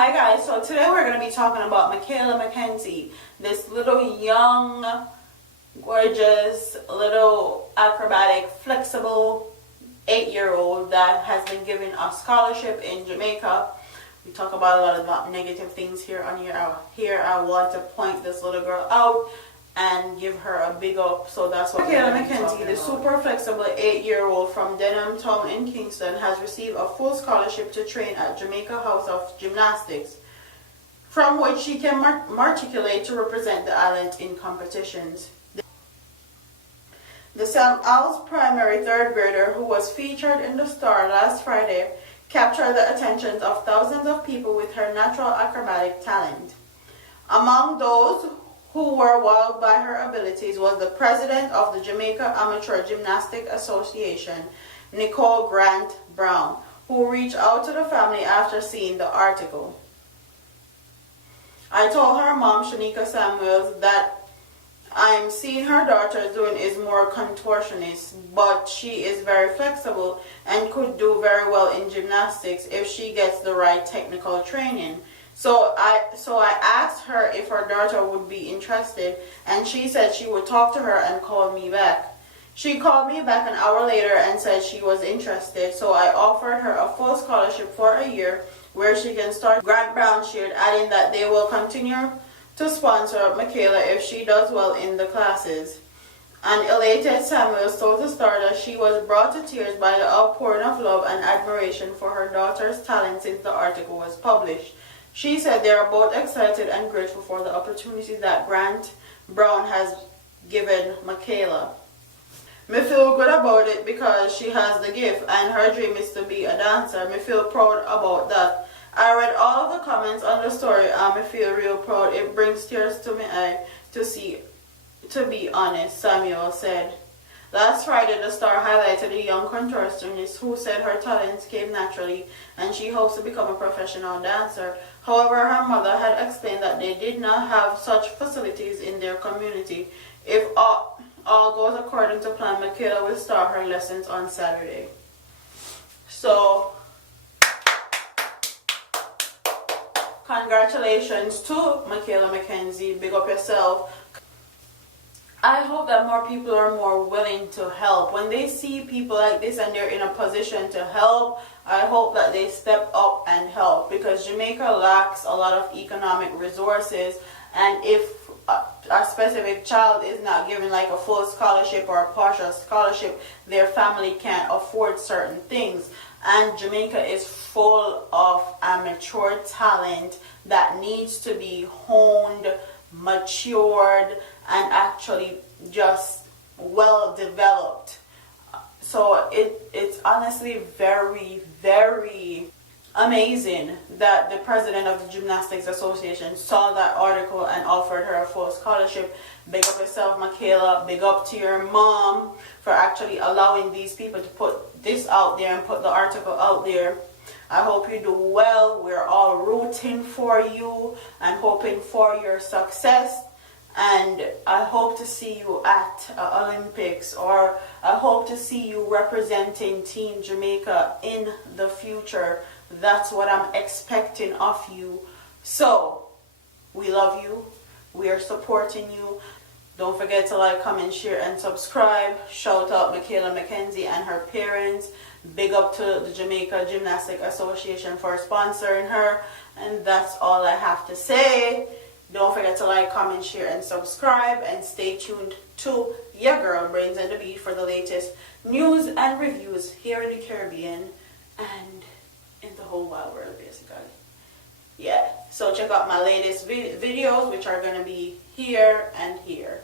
Hi guys, so today we're going to be talking about Michaela Mackenzie, this little young, gorgeous, little acrobatic, flexible 8-year-old that has been given a scholarship in Jamaica. We talk about a lot of negative things here on here. I want to point this little girl out and give her a big up. So that's what Michaela Mackenzie, the super flexible 8-year-old from Denham Town in Kingston, has received a full scholarship to train at Jamaica House of Gymnastics, from which she can matriculate to represent the island in competitions. The Shes'S primary third grader, who was featured in the Star last Friday, captured the attention of thousands of people with her natural acrobatic talent. Among those who were wowed by her abilities was the president of the Jamaica Amateur Gymnastic Association, Nicole Grant Brown, who reached out to the family after seeing the article. I told her mom, Shanika Samuels, that I'm seeing her daughter doing is more contortionist, but she is very flexible and could do very well in gymnastics if she gets the right technical training. So I asked her if her daughter would be interested, and she said she would talk to her and call me back. She called me back an hour later and said she was interested, so I offered her a full scholarship for a year where she can start. Grant Brown shared, adding that they will continue to sponsor Michaela if she does well in the classes. An elated Samuels told the Star that she was brought to tears by the outpouring of love and admiration for her daughter's talent since the article was published. She said they are both excited and grateful for the opportunity that Grant Brown has given Michaela. Me feel good about it because she has the gift and her dream is to be a dancer. Me feel proud about that. I read all of the comments on the story and me feel real proud. It brings tears to my eye to be honest, Samuel said. Last Friday, the Star highlighted a young contortionist who said her talents came naturally and she hopes to become a professional dancer. However, her mother had explained that they did not have such facilities in their community. If all goes according to plan, Michaela will start her lessons on Saturday. So, congratulations to Michaela Mackenzie. Big up yourself. I hope that more people are more willing to help. When they see people like this and they're in a position to help, I hope that they step up and help, because Jamaica lacks a lot of economic resources, and if a specific child is not given like a full scholarship or a partial scholarship, their family can't afford certain things. And Jamaica is full of amateur talent that needs to be honed, matured, and actually just well developed. So it's honestly very, very amazing that the president of the Gymnastics Association saw that article and offered her a full scholarship. Big up yourself, Michaela. Big up to your mom for actually allowing these people to put this out there and put the article out there. I hope you do well. We're all rooting for you and hoping for your success. And I hope to see you at Olympics, or I hope to see you representing Team Jamaica in the future. That's what I'm expecting of you. So, we love you. We are supporting you. Don't forget to like, comment, share, and subscribe. Shout out Michaela Mackenzie and her parents. Big up to the Jamaica Gymnastic Association for sponsoring her. And that's all I have to say. Don't forget to like, comment, share, and subscribe. And stay tuned to your girl, Brains and the Beat, for the latest news and reviews here in the Caribbean and in the whole wide world, basically. Yeah, so check out my latest videos, which are going to be here and here.